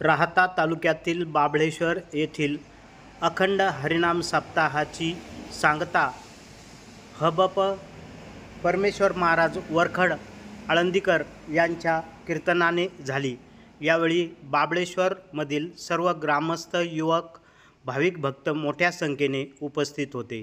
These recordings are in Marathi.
राहाता तालुक्यातील बाबळेश्वर येथील अखंड हरिनाम सप्ताहाची सांगता हबप परमेश्वर महाराज वरखड आळंदीकर यांच्या कीर्तनाने झाली। यावेळी बाबळेश्वरमधील सर्व ग्रामस्थ, युवक, भाविक भक्त मोठ्या संख्येने उपस्थित होते।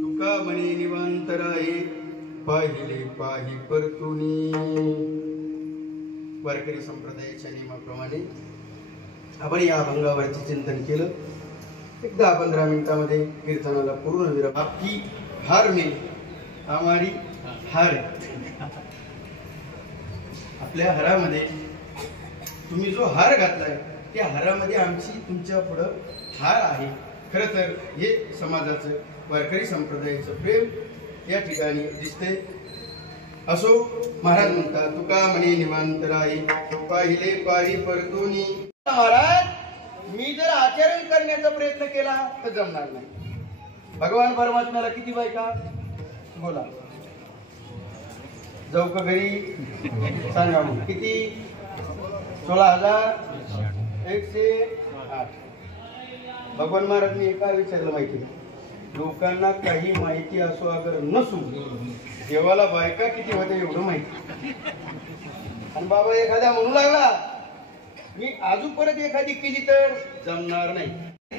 तुका म्हणे निवांतराये पाहिले पाही परतुनी। वारकरी संप्रदायाच्या नियमाप्रमाणे आपण या अभंगावरती चिंतन केलं। एक 10-15 मिनिटांमध्ये कीर्तनाला पूर्ण विराम। आपकी हार में हमारी हार, आपल्या हारामध्ये तुम्ही जो हार घातलाय त्या हारामध्ये आमची तुमच्या पुढं हार आहे। खरं तर हे समाजाचं, वारकरी संप्रदायाचं प्रेम या ठिकाणी दिसते। असो, महाराज म्हणतात तुका म्हणे निवांतराये पाहिले पाही परतुनी। महाराज, मी जर आचरण करण्याचा प्रयत्न केला तर जमणार नाही। भगवान परमात्म्याला किती बायका? बोला, जाऊ का घरी? सांगा मग किती? 16,108। भगवान महाराजने एका विचारलं माहिती, लोकांना काही माहिती असो अगर नसू, देवाला बायका किती होते एवढं माहिती। आणि बाबा एखाद्या म्हणू लागला मी अजून परत एखादी केली तर जमणार नाही।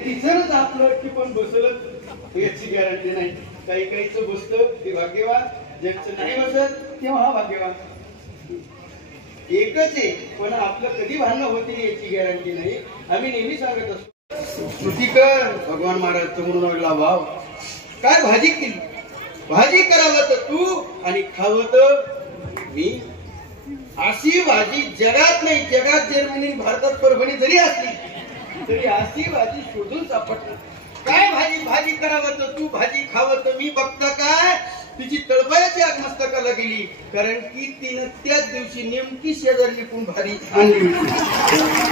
तिसरंच आपलं की पण बसलच याची गॅरंटी नाही। काही काहीच बसतं ते भाग्यवान, ज्यांचं नाही बसत तेव्हा हा भाग्यवान। एकच आहे, पण आपलं कधी भांडणं होतील याची गॅरंटी नाही. आम्ही नेहमी सांगत असतो, स्तुती कर भगवान महाराजचं म्हणून लागला भाव. काय भाजी केली, भाजी करावं तर तू आणि खावं तर मी. अशी भाजी जगात नाही, जगात जर्मनी भारतात परभणी जरी असली तरी अशी भाजी शोधून सापडणार. काय भाजी, भाजी करावं तर तू, भाजी खावं तर मी. बघता काय तिची तळपायाची आग मस्तकाला गेली, कारण की तिनं त्याच दिवशी नेमकी शेजारी कोण भारी आणली.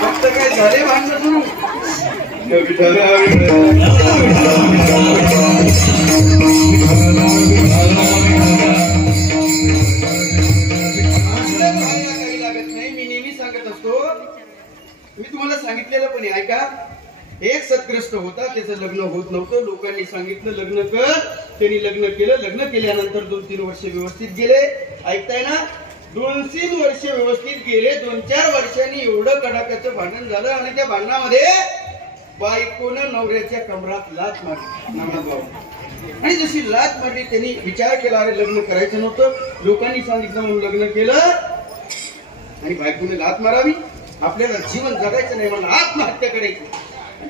फक्त काय झाले भांडण सुरू. काही लागत नाही. मी नेहमी सांगत असतो, मी तुम्हाला सांगितलेलं पण आहे, ऐका. एक सद्ग्रस्त होता, त्याचं लग्न होत नव्हतं. लोकांनी सांगितलं लग्न कर, त्यांनी लग्न केलं. लग्न केल्यानंतर 2-3 वर्ष व्यवस्थित गेले. ऐकताय ना, 2-3 वर्ष व्यवस्थित गेले. 2-4 वर्षांनी एवढं कडाक्याचं भांडण झालं आणि त्या भांडणामध्ये बायकोनं नवऱ्याच्या कमरात लाथ मारली. नवरा आणि जशी लाथ मारली त्यांनी विचार केला, अरे लग्न करायचं नव्हतं, लोकांनी सांगितलं म्हणून लग्न केलं आणि बायकोने लाथ मारावी. आपल्याला जीवन जगायचं नाही म्हणून आत्महत्या करायची.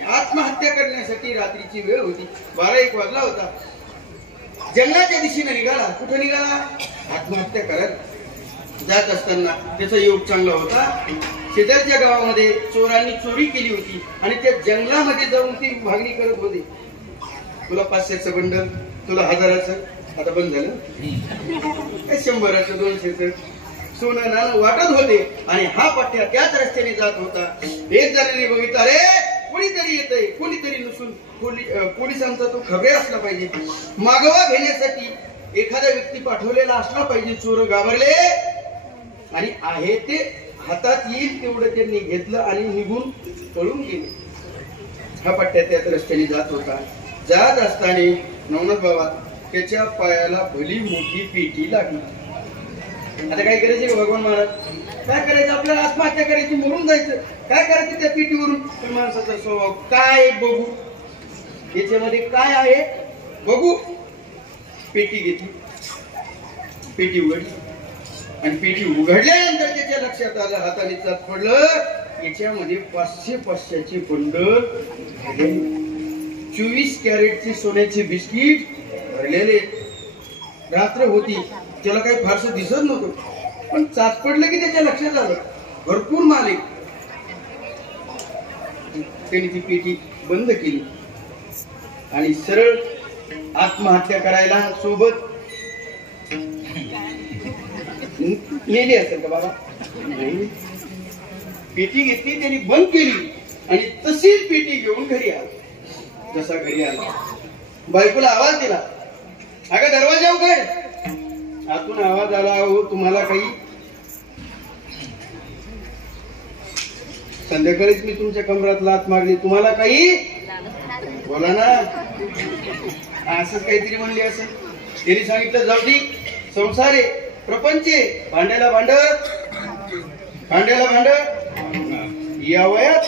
आत्महत्या करण्यासाठी रात्रीची वेळ होती, 12-1 वाजला होता. जंगलाच्या दिशेने निघाला. कुठे निघाला? आत्महत्या करायला. जात असताना त्याचा योग चांगला होता. शेजारच्या गावामध्ये चोरांनी चोरी केली होती आणि त्या जंगलामध्ये जाऊन ती मागणी करत होती, तुला 500चं बंडल, तुला 1000चं. आता बंद झालं, 100चं 200चं सोनं नाणं वाटत होते. आणि हा पट्ट्या त्याच रस्त्याने जात होता. एक जणांनी बघितलं, अरे कोणीतरी येतंय, कोणीतरी नसून पोलिसांचा तो खबरे असला पाहिजे. मागोवा घेण्यासाठी एखादा व्यक्ती पाठवलेला असला पाहिजे. चोर घाबरले आणि आहे ते हातात येईल तेवढं त्यांनी घेतलं आणि निघून पळून गेले. हा पट्ट्या त्याच रस्त्याने जात होता. जात असताना नवनाथ बाबा त्याच्या पायाला भली मोठी पेटी लागली. आता काय करायचे भगवान महाराज, काय करायचं? आपल्याला आत्महत्या करायची, मरून जायचं. काय करायचं त्या पेटीवरून? माणसाचा स्वभाव काय बघू, याच्यामध्ये काय आहे बघू. पेटी घेतली, पेटी उघडली आणि पेटी उघडल्यानंतर त्याच्या लक्षात आलं, हाताने चाच पडलं, याच्यामध्ये 500-500चे बंडल, 24 कॅरेटचे सोन्याचे बिस्किट भरलेले. रात्र होती, त्याला काही फारसं दिसत नव्हतं, पण चाच पडलं की त्याच्या लक्षात आलं भरपूर माल आहे. त्यांनी ती पेटी बंद केली आणि सरळ आत्महत्या करायला सोबत नेली असेल का बाबा? पेटी घेतली, त्यांनी बंद केली आणि तशीच पेटी घेऊन घरी आला. जसा घरी आला, बायकोला आवाज दिला, अगं दरवाजा उघड. आतून आवाज आला, हो तुम्हाला काही? संध्याकाळीच मी तुमच्या कमरात लाथ मारली, तुम्हाला काही? बोला ना. असंच काहीतरी म्हणली असेल. त्यांनी सांगितलं, जाऊ दे, संसार आहे, प्रपंच आहे, भांड्याला भांड, भांड्याला भांड. या वयात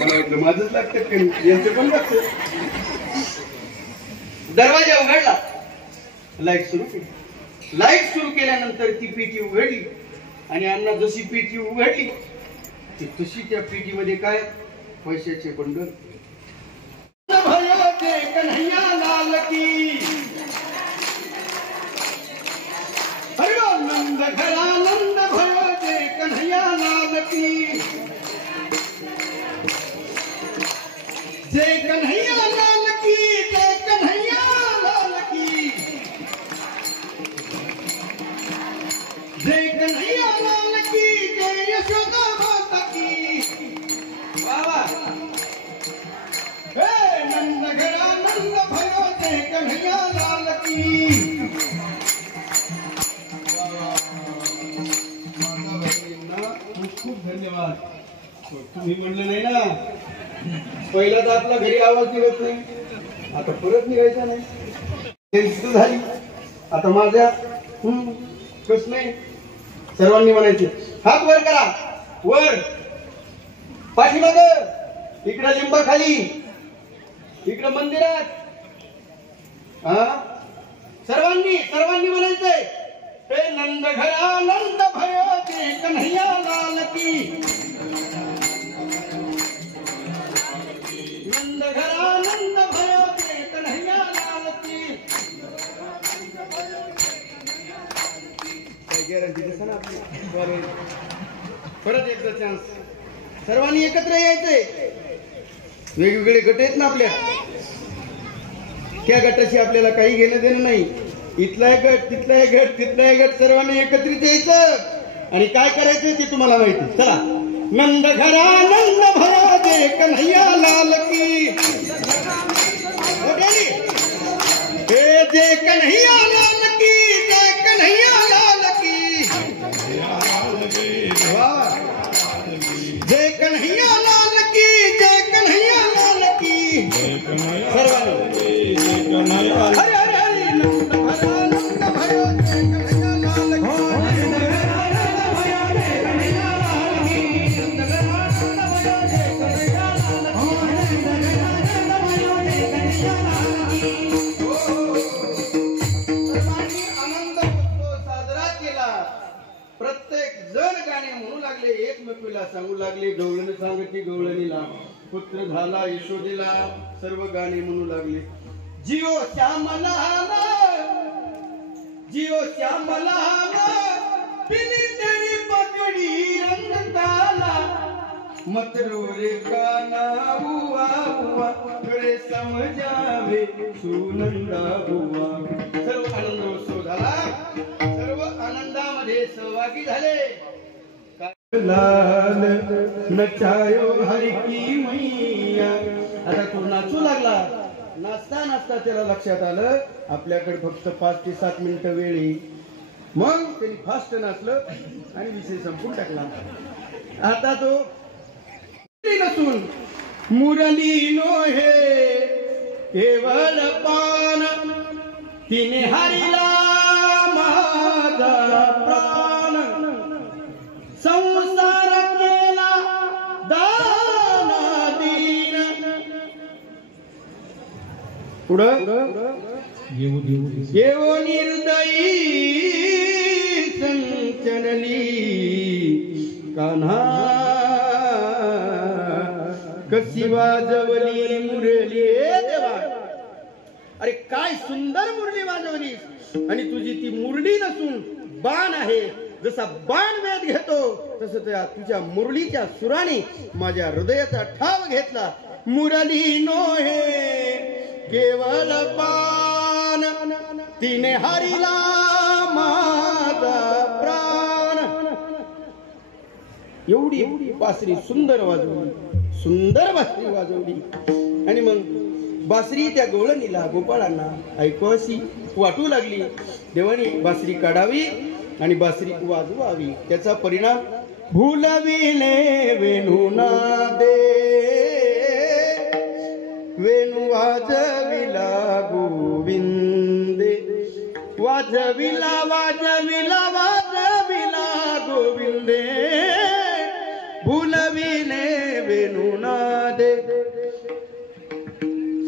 मला वाटलं माझंच लागतं का, यांचं पण लागतं. दरवाजा उघडला, लाईट सुरू केली. लाईट सुरू केल्यानंतर ती पेटी उघडली आणि अण्णा जशी पेटी उघडली तशी त्या पेटीमध्ये काय? पैशाचे बंडल. कन्हैया लाल की नंद घरानंद भयो जय कन्हैया लाल की जय कन्हैया लाल की जय कन्हैया लाल की जय कन्हैया लाल की जय यशोदा माता की. बाबा हे नंद घरानंद भयो जय कन्हैया लाल की. खूप धन्यवाद. तुम्ही म्हणलं नाही ना, पहिला तर आपला घरी आवाज निघत नाही, आता परत निघायचा नाही झाली. आता माझ्या कस नाही, सर्वांनी म्हणायचे हात वर करा, वर, पाठीमाग, इकडं लिंबाखाली, इकडं मंदिरात. हा सर्वांनी म्हणायचंय हे नंद घरा नंद भयो ते कन्हैया लाल की, नंद घरा नंद भयो ते कन्हैया लाल की. गॅरंटी दिसा ना आपली. परत एकदा चान्स. सर्वांनी एकत्र यायचंय. वेगवेगळे गट आहेत ना आपल्या, त्या गटाशी आपल्याला काही घेणं देणं नाही. इथला गट तिथला गट तिथला गट सर्वांनी एकत्रित यायचं आणि काय करायचं ते तुम्हाला माहिती. चला. नंद घरा नंद भरा दे कन्हैया लाल की, हे जय कन्हैया लाल की, जय कन्हैया लाल की, जय कन्हैया लाल की, जय कन्हैया लाल की. सर्वांनी हरे हरे हरे नंद भरा नंद भयो जय कन्हैया लाल एकमेकीला सांगू लागले. गवळणी सांगती गवळणीला, पुत्र झाला यशोदेला, सर्व गाणे म्हणू लागले. जिओ श्यामला जिओ श्यामला पिली तेरी पगड़ी रंग काला, मत रो रे काना हुआ हुआ रे समझावे सुनंदा हुआ. सर्व आनंदोत्सव झाला. सर्व आनंदामध्ये सहभागी झाले. लाल नचायो हरि की मैया. आता तो नाचू लागला. नाचता नाचता त्याला लक्षात आलं आपल्याकडे फक्त 5 ते 7 मिनिटं वेळ आहे. मग त्यांनी फास्ट नाचलं आणि विषय संपून टाकला. आता तो नसून मुरली नो हे केवळ पान, तिने हरिला माझा प्राण, संसार केला दान दीन. पुढं येऊ निर्दयी संचनली कान्हा, कशी वाजवली मुरली. देवा, अरे काय सुंदर मुरली वाजवलीस. आणि तुझी ती मुरली नसून बाण आहे. जसा बाण वेध घेतो तसं त्या तुझ्या मुरलीच्या सुराने माझ्या हृदयाचा ठाव घेतला. मुरली नो हे केवळ पान, तिने हरिला माझा प्राण. एवढी बासरी सुंदर वाजवली, सुंदर बासरी वाजवली. आणि मग बासरी त्या गवळणीला गोपाळांना ऐकू अशी वाटू लागली. देवानी बासरी काढावी आणि बासरी वाजवावी. त्याचा परिणाम भूलविले वेणू नादे, वेणू वाजविला गोविंदे, वाजविला वाजविला वाजविला गोविंदे, भूलविले वेणू नादे.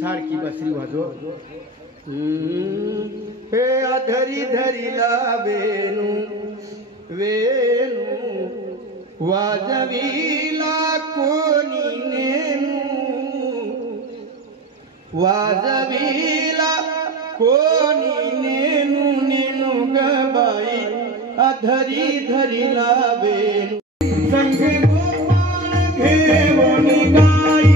सारखी बासरी वाजव. हे धरी धरीला वेणू वेणू, वाजविला कोणी नेनू, वाजविला कोणी नेनू नेनू गबाई, धरी धरीला वेणू. संघ गोपाळ घेऊन गाई,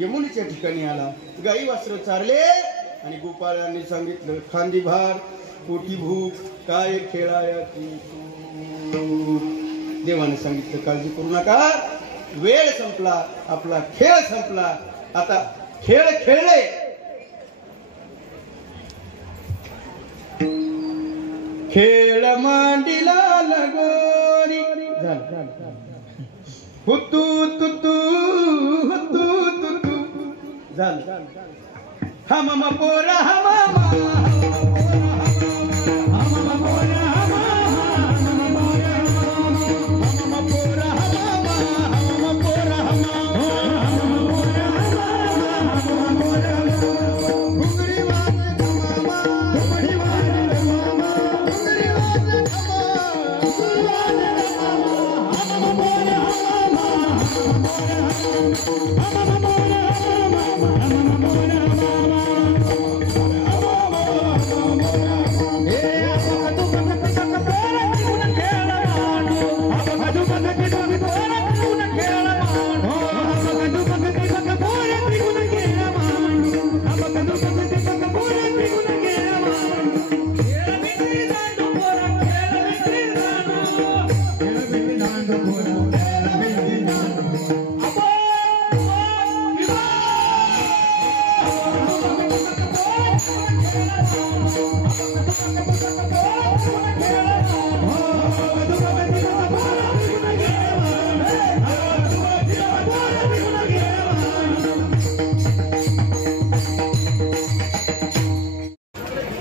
यमुनेच्या ठिकाणी आला. गाई वासर चारले आणि गोपाळांनी सांगितलं खांदी भार पोटी भूक काय खेळायाची. देवाने सांगितलं काळजी करू नका, वेळ संपला, आपला खेळ संपला, आता खेळ खेळले. खेळ मांडीला लगोरी झालं. हुतू तुतू हुतू तुतू झालं हम पोरा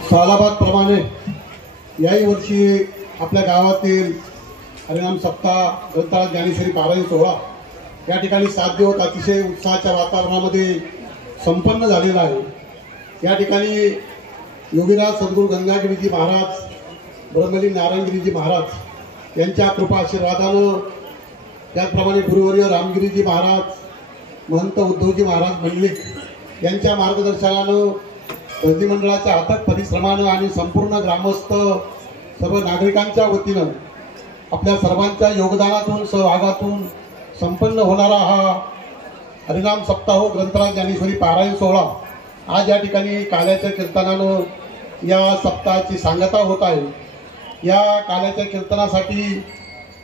सालाबाद प्रमाणे याही वर्षी आपल्या गावातील हरिनाम सप्ताह ग्रंथालय ज्ञानेश्वरी पारायण सोहळा या ठिकाणी 7 दिवस अतिशय उत्साहाच्या वातावरणामध्ये संपन्न झालेला आहे। या ठिकाणी योगीराज सद्गुरू गंगागिरीजी महाराज, ब्रह्मलीन नारायणगिरीजी महाराज यांच्या कृपा आशीर्वादानं, त्याचप्रमाणे गुरुवर्य रामगिरीजी महाराज, महंत उद्धवजी महाराज मंडलिक यांच्या मार्गदर्शनानं, भजनी मंडळाच्या अथक परिश्रमानं आणि संपूर्ण ग्रामस्थ सर्व नागरिकांच्या वतीनं आपल्या सर्वांच्या योगदानातून सहभागातून संपन्न होणारा हा हरिनाम सप्ताह ग्रंथराज ज्ञानेश्वरी पारायण सोहळा आज या ठिकाणी काल्याच्या कीर्तनानं या सप्ताहाची सांगता होत आहे। या काल्याच्या कीर्तनासाठी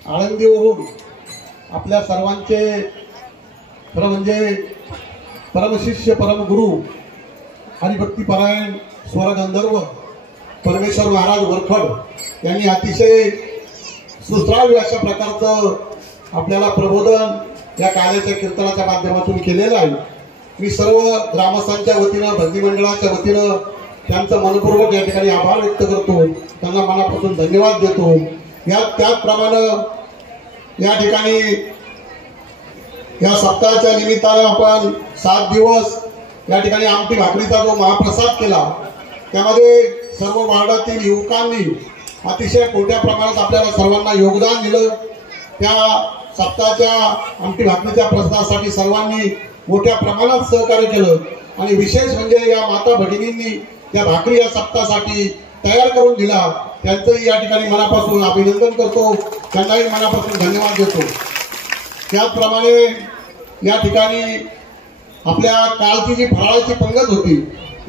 आळंदीवरून आपल्या सर्वांचे खरं म्हणजे परमशिष्य परमगुरू हरिभक्तीपरायण स्वरगंधर्व परमेश्वर महाराज वरखड यांनी अतिशय सुश्राव्य अशा प्रकारचं आपल्याला प्रबोधन या काल्याच्या कीर्तनाच्या माध्यमातून केलेलं आहे। मी सर्व ग्रामस्थांच्या वतीनं, भजनी मंडळाच्या वतीनं त्यांचं मनपूर्वक या ठिकाणी आभार व्यक्त करतो, त्यांना मनापासून धन्यवाद देतो। त्याचप्रमाणे या ठिकाणी या सप्ताहाच्या निमित्तानं आपण 7 दिवस या ठिकाणी आमटी भाकरीचा जो महाप्रसाद केला, त्यामध्ये सर्व वार्डातील युवकांनी अतिशय मोठ्या प्रमाणात आपल्याला सर्वांना योगदान दिलं। त्या सप्ताहाच्या आमटी भाकरीच्या प्रसादासाठी सर्वांनी मोठ्या प्रमाणात सहकार्य केलं आणि विशेष म्हणजे या माता भगिनींनी त्या भाकरी या सप्ताहासाठी तयार करून दिला, त्यांचंही या ठिकाणी मनापासून अभिनंदन करतो, त्यांनाही मनापासून धन्यवाद देतो। त्याचप्रमाणे या ठिकाणी आपल्या कालची जी फराळाची पंगत होती,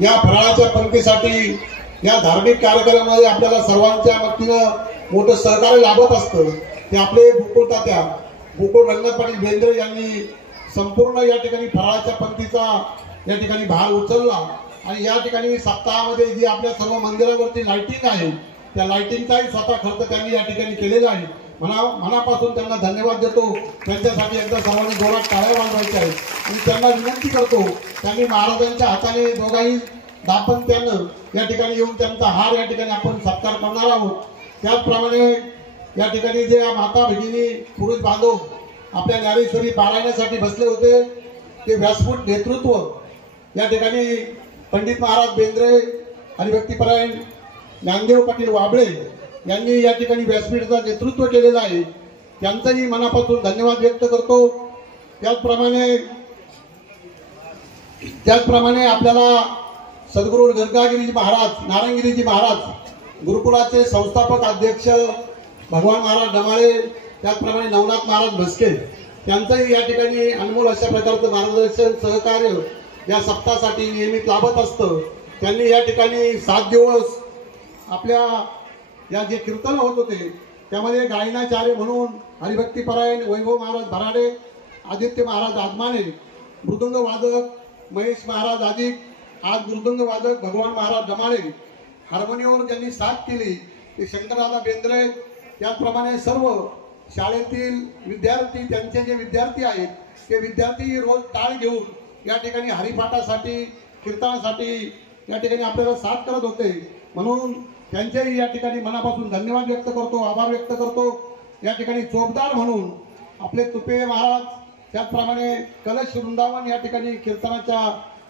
या फराळाच्या पंक्तीसाठी या धार्मिक कार्यक्रमामध्ये आपल्याला सर्वांच्या वतीनं मोठं सहकार्य लाभत असतं। ते आपले गोकुळ तात्या गोकुळ रंगनाथ पाटील बेंद्रे यांनी संपूर्ण या ठिकाणी फराळाच्या पंक्तीचा या ठिकाणी भार उचलला आणि या ठिकाणी सप्ताहामध्ये जी आपल्या सर्व मंदिरावरती लाइटिंग आहे, त्या लाइटिंगचाही स्वतः खर्च त्यांनी या ठिकाणी केलेला आहे। मनापासून त्यांना धन्यवाद देतो। त्यांच्यासाठी एकदा सर्वांनी जोरात टाळ्या वाजवायच्या आहेत आणि त्यांना विनंती करतो, त्यांनी महाराजांच्या हाताने दोघाही दाम्पत्यानं या ठिकाणी येऊन त्यांचा हार या ठिकाणी आपण सत्कार करणार आहोत। त्याचप्रमाणे या ठिकाणी जे माता भगिनी पुरुष बांधव आपल्या ज्ञानेश्वरी पारायणासाठी बसले होते, ते व्यासपीठ नेतृत्व या ठिकाणी पंडित महाराज बेंद्रे हरिभक्तीपरायण ज्ञानदेव पाटील वाबळे यांनी या ठिकाणी व्यासपीठाचं नेतृत्व केलेलं आहे, त्यांचाही मनापासून धन्यवाद व्यक्त करतो। त्याचप्रमाणे आपल्याला सद्गुरू गंगागिरीजी महाराज, नारायणगिरीजी महाराज, गुरुकुलाचे संस्थापक अध्यक्ष भगवान महाराज डमाळे, त्याचप्रमाणे नवनाथ महाराज म्हस्के त्यांचंही या ठिकाणी अनमोल अशा प्रकारचं मार्गदर्शन सहकार्य या सप्ताहासाठी नियमित लाभत असतं। त्यांनी या ठिकाणी 7 दिवस आपल्या या जे कीर्तन होत होते त्यामध्ये गायनाचार्य म्हणून हरिभक्तीपरायण वैभव महाराज भराडे, आदित्य महाराज आदमाने, मृदुंग वादक महेश महाराज आदिक, आज मृदुंग वादक भगवान महाराज डमाळे, हार्मोनियमवर ज्यांनी साथ केली ते शंकरदादा बेंद्रे, त्याचप्रमाणे सर्व शाळेतील विद्यार्थी, त्यांचे जे विद्यार्थी आहेत ते विद्यार्थी रोज टाळ घेऊन या ठिकाणी हरिपाठासाठी, कीर्तनासाठी या ठिकाणी आपल्याला साथ करत होते. म्हणून त्यांचेही या ठिकाणी मनापासून धन्यवाद व्यक्त करतो, आभार व्यक्त करतो. या ठिकाणी चोपदार म्हणून आपले तुपे महाराज, त्याचप्रमाणे कलश वृंदावन या ठिकाणी कीर्तनाच्या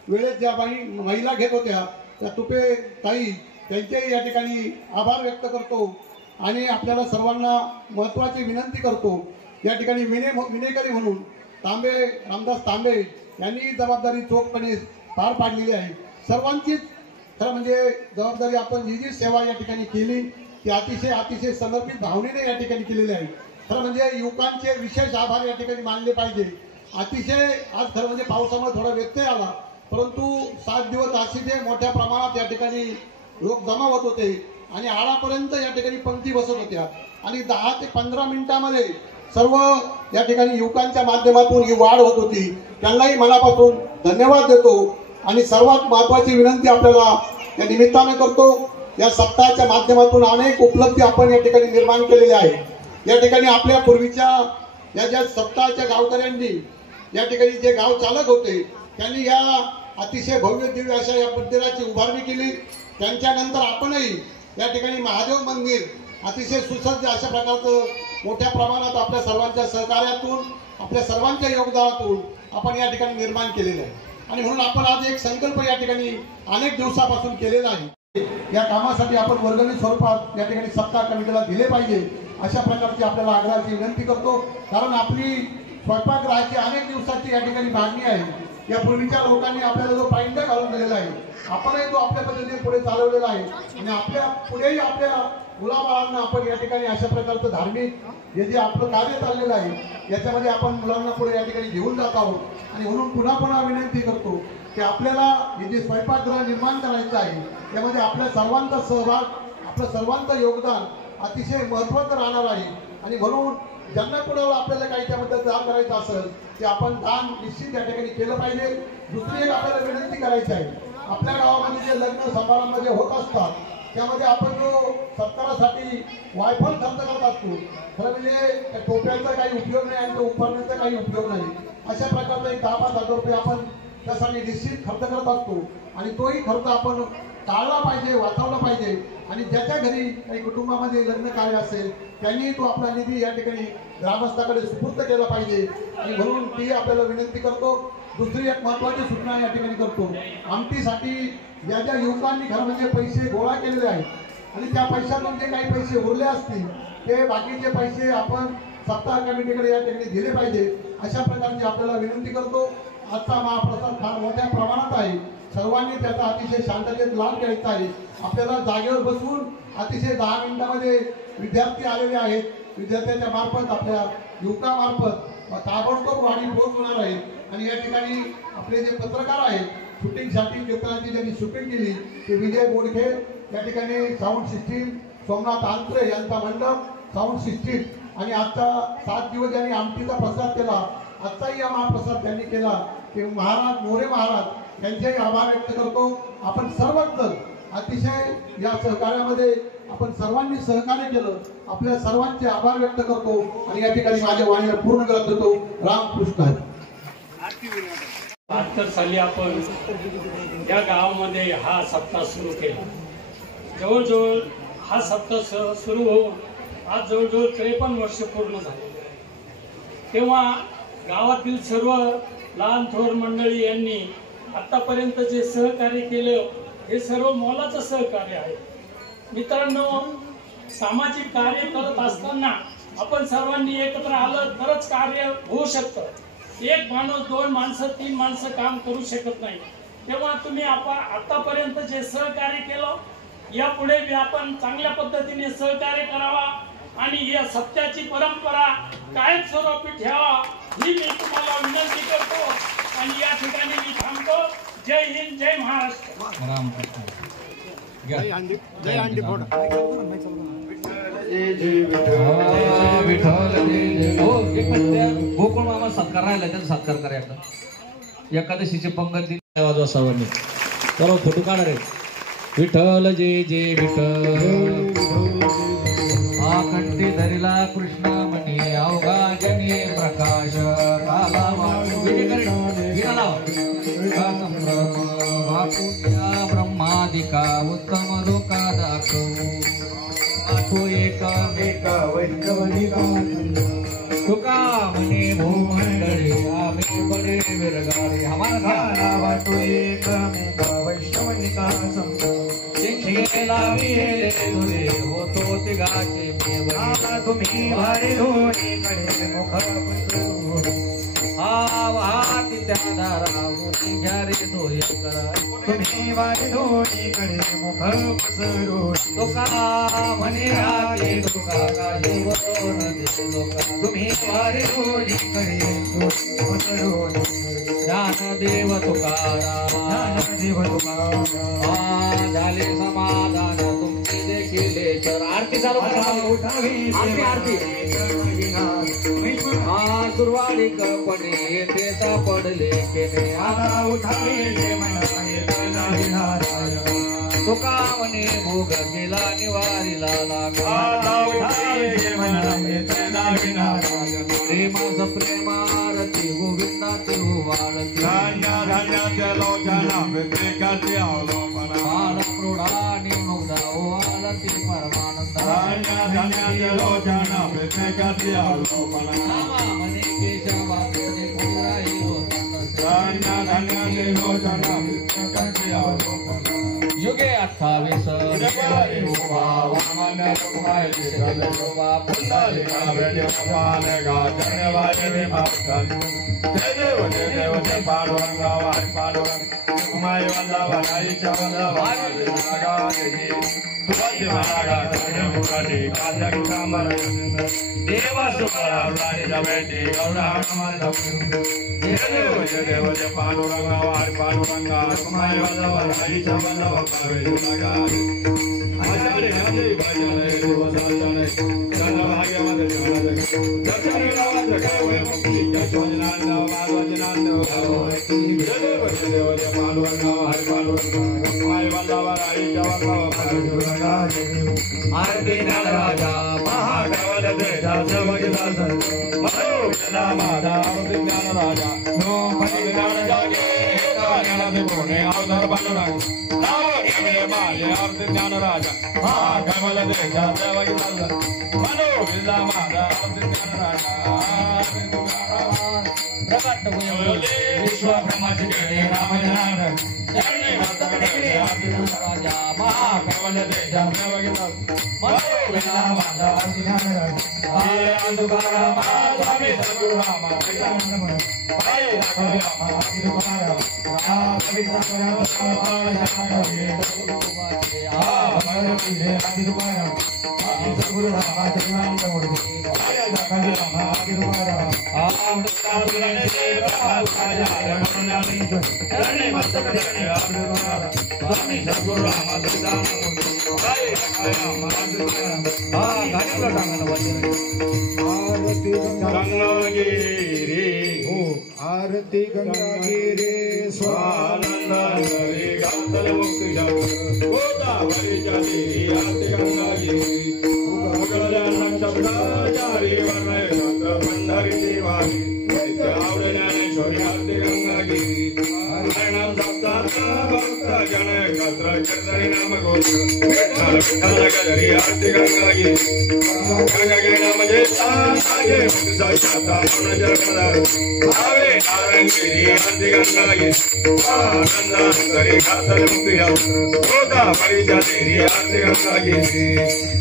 वेळेत ज्या महिला घेत होत्या त्या तुपे ताई, त्यांचेही या ठिकाणी आभार व्यक्त करतो. आणि आपल्याला सर्वांना महत्त्वाची विनंती करतो, या ठिकाणी विनेकरी म्हणून तांबे, रामदास तांबे यांनी जबाबदारी चोखपणे पार पाडलेली आहे. सर्वांचीच खरं म्हणजे जबाबदारी, आपण जी सेवा या ठिकाणी केली ती अतिशय समर्पित भावनेने या ठिकाणी केलेली आहे. खरं म्हणजे युवकांचे विशेष आभार या ठिकाणी मानले पाहिजे. अतिशय आज खरं म्हणजे पावसामुळे थोडा व्यत्यय आला, परंतु 7 दिवस अतिशय मोठ्या प्रमाणात या ठिकाणी लोक जमा होत होते आणि आळापर्यंत या ठिकाणी पंक्ती बसत होत्या आणि 10 ते 15 मिनिटांमध्ये सर्व या ठिकाणी युवकांच्या माध्यमातून ही वाढ होत होती. त्यांनाही मनापासून धन्यवाद देतो. आणि सर्वात महत्त्वाची विनंती आपल्याला या निमित्ताने करतो, या सप्ताहाच्या माध्यमातून अनेक उपलब्धी आपण या ठिकाणी निर्माण केलेल्या आहे. या ठिकाणी आपल्या पूर्वीच्या या ज्या सप्ताहाच्या गावकऱ्यांनी या ठिकाणी जे गाव चालक होते त्यांनी या अतिशय भव्य दिव्य अशा या मंदिराची उभारणी केली. त्यांच्यानंतर आपणही या ठिकाणी महादेव मंदिर अतिशय सुसज्ज अशा प्रकारचं मोठ्या प्रमाणात आपल्या सर्वांच्या सहकार्यातून, आपल्या सर्वांच्या योगदानातून आपण या ठिकाणी निर्माण केलेलं आहे. आणि म्हणून आपण आज एक संकल्प या ठिकाणी अनेक दिवसापासून केलेला आहे. या कामासाठी आपण वर्गणी स्वरूपात या ठिकाणी सप्ताह कमिटीला दिले पाहिजे, अशा प्रकारची आपल्याला आग्रहाची विनंती करतो. कारण आपली स्वयंपाकगृहाची अनेक दिवसाची या ठिकाणी मागणी आहे. या पूर्वीच्या लोकांनी आपल्याला जो पायंडा घालून दिलेला आहे, आपणही तो आपल्या पद्धतीने पुढे चालवलेला आहे आणि आपल्या पुढेही आपल्या मुलाबाळांना आपण या ठिकाणी अशा प्रकारचं धार्मिक हे जे आपलं कार्य चाललेलं आहे याच्यामध्ये आपण मुलांना पुढे या ठिकाणी घेऊन जात आहोत. आणि म्हणून पुन्हा विनंती करतो की आपल्याला हे जे स्वयंपाकगृह निर्माण करायचं आहे त्यामध्ये आपल्या सर्वांचा सहभाग, आपलं सर्वांचं योगदान अतिशय महत्त्वाचं राहणार आहे. आणि म्हणून ज्यांना कुणाला आपल्याला काही त्याबद्दल दान करायचं असेल ते आपण दान निश्चित या ठिकाणी केलं पाहिजे. दुसरी एक आपल्याला विनंती करायची आहे, आपल्या गावामध्ये जे लग्न समारंभ जे होत असतात त्यामध्ये आपण जो सत्कारासाठी वायफळ खर्च करत असतो, खरं म्हणजे त्या टोप्यांचा काही उपयोग नाही आणि तो उपरण्याचा काही उपयोग नाही. अशा प्रकारचा एक 10-5 हजार रुपये आपण त्यासाठी निश्चित खर्च करत असतो आणि तोही खर्च आपण टाळला पाहिजे, वाचवला पाहिजे. आणि ज्याच्या घरी काही कुटुंबामध्ये लग्न कार्य असेल त्यांनी तो आपला निधी या ठिकाणी ग्रामस्थाकडे सुपूर्द केला पाहिजे. आणि म्हणून ती आपल्याला विनंती करतो. दुसरी एक महत्त्वाची सूचना या ठिकाणी करतो, आमटीसाठी ज्या युवकांनी खरं म्हणजे पैसे गोळा केलेले आहेत आणि त्या पैशातून जे काही पैसे उरले असतील ते बाकीचे पैसे आपण सप्ताह कमिटीकडे या ठिकाणी दिले पाहिजे, अशा प्रकारची आपल्याला विनंती करतो. आजचा महाप्रसाद फार मोठ्या प्रमाणात आहे, सर्वांनी त्याचा अतिशय शांततेत लाभ घ्यायचा आहे. आपल्याला जागेवर बसून अतिशय 10 मिनिटांमध्ये विद्यार्थी आलेले आहेत, विद्यार्थ्यांच्या मार्फत आपल्या युवकामार्फत ताबडतोब वाढी पोहोचवणार आहे. आणि या ठिकाणी आपले जे पत्रकार आहेत, शूटिंगसाठी कीर्तनाची ज्यांनी शूटिंग केली ते विजय बोडखे, या ठिकाणी साऊंड सिस्टीम सोमनाथ आंत्रे यांचा मंडप, साऊंड सिस्टीम आणि आजचा 7 दिवस ज्यांनी आमटीचा प्रसाद केला, आजचाही या महाप्रसाद त्यांनी केला ते महाराज मोरे महाराज यांचेही आभार व्यक्त करतो. आपण सर्वच जण अतिशय या सहकार्यामध्ये आपण सर्वांनी सहकार्य केलं, आपल्या सर्वांचे आभार व्यक्त करतो आणि या ठिकाणी माझ्या वाणीला पूर्ण करत देतो. रामकृष्ण हरी. 72 साली आपण या गावामध्ये हा सप्ताह सुरू केला. जवळजवळ हा सप्ताह सुरू होऊन आज जवळजवळ 53 वर्ष पूर्ण झाले. तेव्हा गावातील सर्व लहान थोर मंडळी यांनी आतापर्यंत जे सहकार्य केलं हे सर्व मोलाचं सहकार्य आहे. मित्रांनो, सामाजिक कार्य करत असताना आपण सर्वांनी एकत्र आलं तरच कार्य होऊ शकतं. एक माणूस, 2 माणसं, 3 माणसं काम करू शकत नाही. तेव्हा तुम्ही आतापर्यंत जे सहकार्य केलं यापुढे आपण चांगल्या पद्धतीने सहकार्य करावा आणि या सत्याची परंपरा कायमस्वरूपी ठेवा ही मी तुम्हाला विनंती करतो. आणि या ठिकाणी मी थांबतो. जय हिंद, जय महाराष्ट्र. जय अंडी फोड. गोकुळ मामा सत्कार राहिला त्याचा सत्कार करायचा. एकादशीचे पंगत वाजवा सर्वांनी. चलो फोटो काढा रे. विठ्ठल जय जय विठ्ठल. हा कंठी धरिला कृष्णा म्हणी एका उत्तम लोका दाखवू तू एका वैष्णवनिका तुका म्हणे भूमंडळी आम्ही बडे विरगारी हमारा नावा तू एका वैष्णवनिका लाविले तुरे होतो तिघाचे तुम्ही भारी दोन्हीकडे मुख त्या दारावरून घ्या रे तो करा तुम्ही वारी दोन्हीकडे मुख पसरून तुका म्हणे आले तुका काही वरून लोका तुम्ही वारी दोन्हीकडे पसरून ज्ञानदेव तुकाराम ज्ञानदेव तुकाराम झाले समाधान तुमचे देखील तर आरती चालू उठावी आरती सुरवाडी कपडे येथे सापडले केले आता उठावे तुका म्हणे भोग गेला निवारीला प्रेमास प्रेमारती गोविंदाची वाळती बाल प्रौढानी मुग्धा आरती परमानंद म्हणे केशवा युगे 28 आरती गंगागिरी स्वानंद हरे गातल मुक्ति गोदावरी चली आरती गंगागिरी भगवान शब्दाचारी वर्णय चंद्र पंढरी देवारी नित्य आवडे ज्ञानेश्वरी आरती गंगागिरी हरिनाम सप्ताह भक्त जन कत्र चंद्री नाम गोत्र विठ्ठल गजरी आरती गंगागिरी गंगागिरी नाम जेता आगे साक्षात मन जगदार आवे नारायण गिरी आरती गंगागिरी आनंद हरि गातल मुक्ति गोदावरी चली आरती गंगागिरी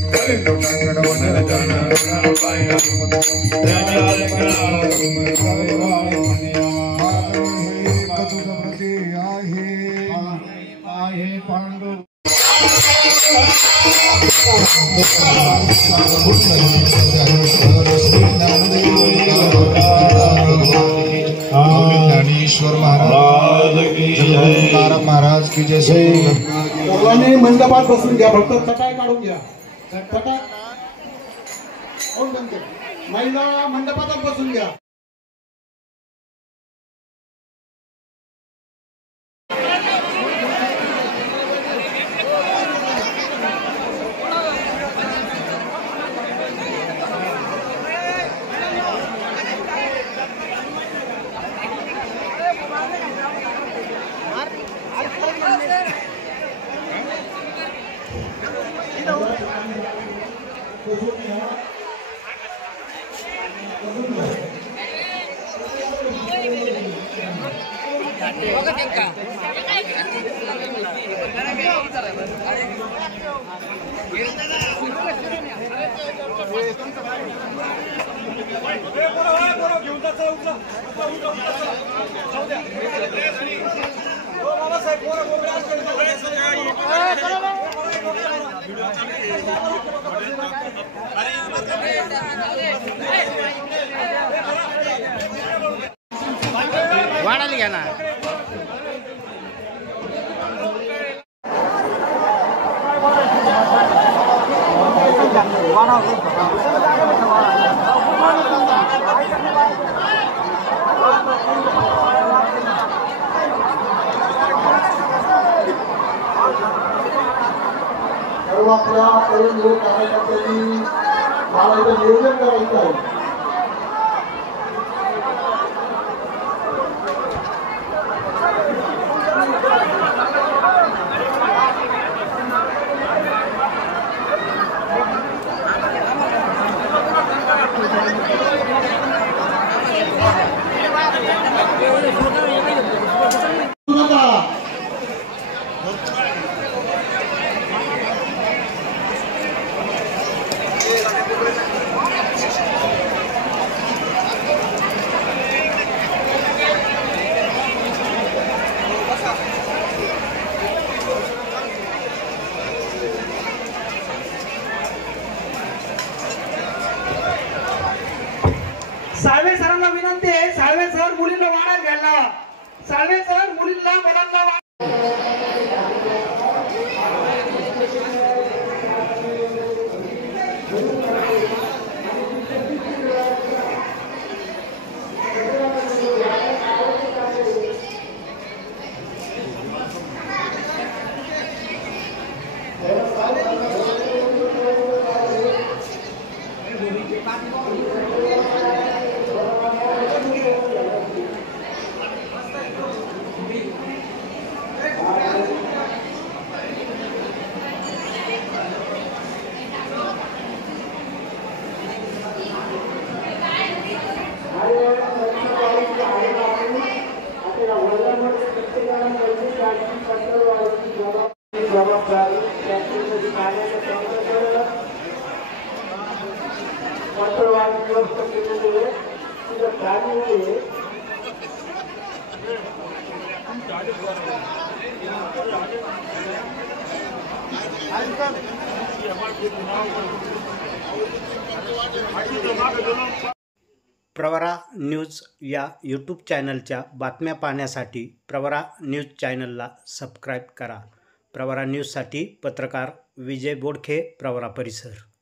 ज्ञानेश्वर महाराज की जय. सर्वांनी मंडपात बसून घ्या. फक्त चटाई काढून घ्या. चटाई महिला मंडपात बसून घ्या. वाढायला घ्या ना. सर्व आपल्या तरुण युवक कार्यकर्त्यांनी मला इथं नियोजन करायचं आहे. साळवे सरांना विनंती आहे, साळवे सर मुलींना वाढायला घ्यायला. साळवे सर मुलींना मुलांना प्रवरा न्यूज या यूट्यूब चॅनलच्या बातम्या पाहण्यासाठी प्रवरा न्यूज चॅनलला सबस्क्राईब करा. प्रवरा न्यूजसाठी पत्रकार विजय बोडखे, प्रवरा परिसर.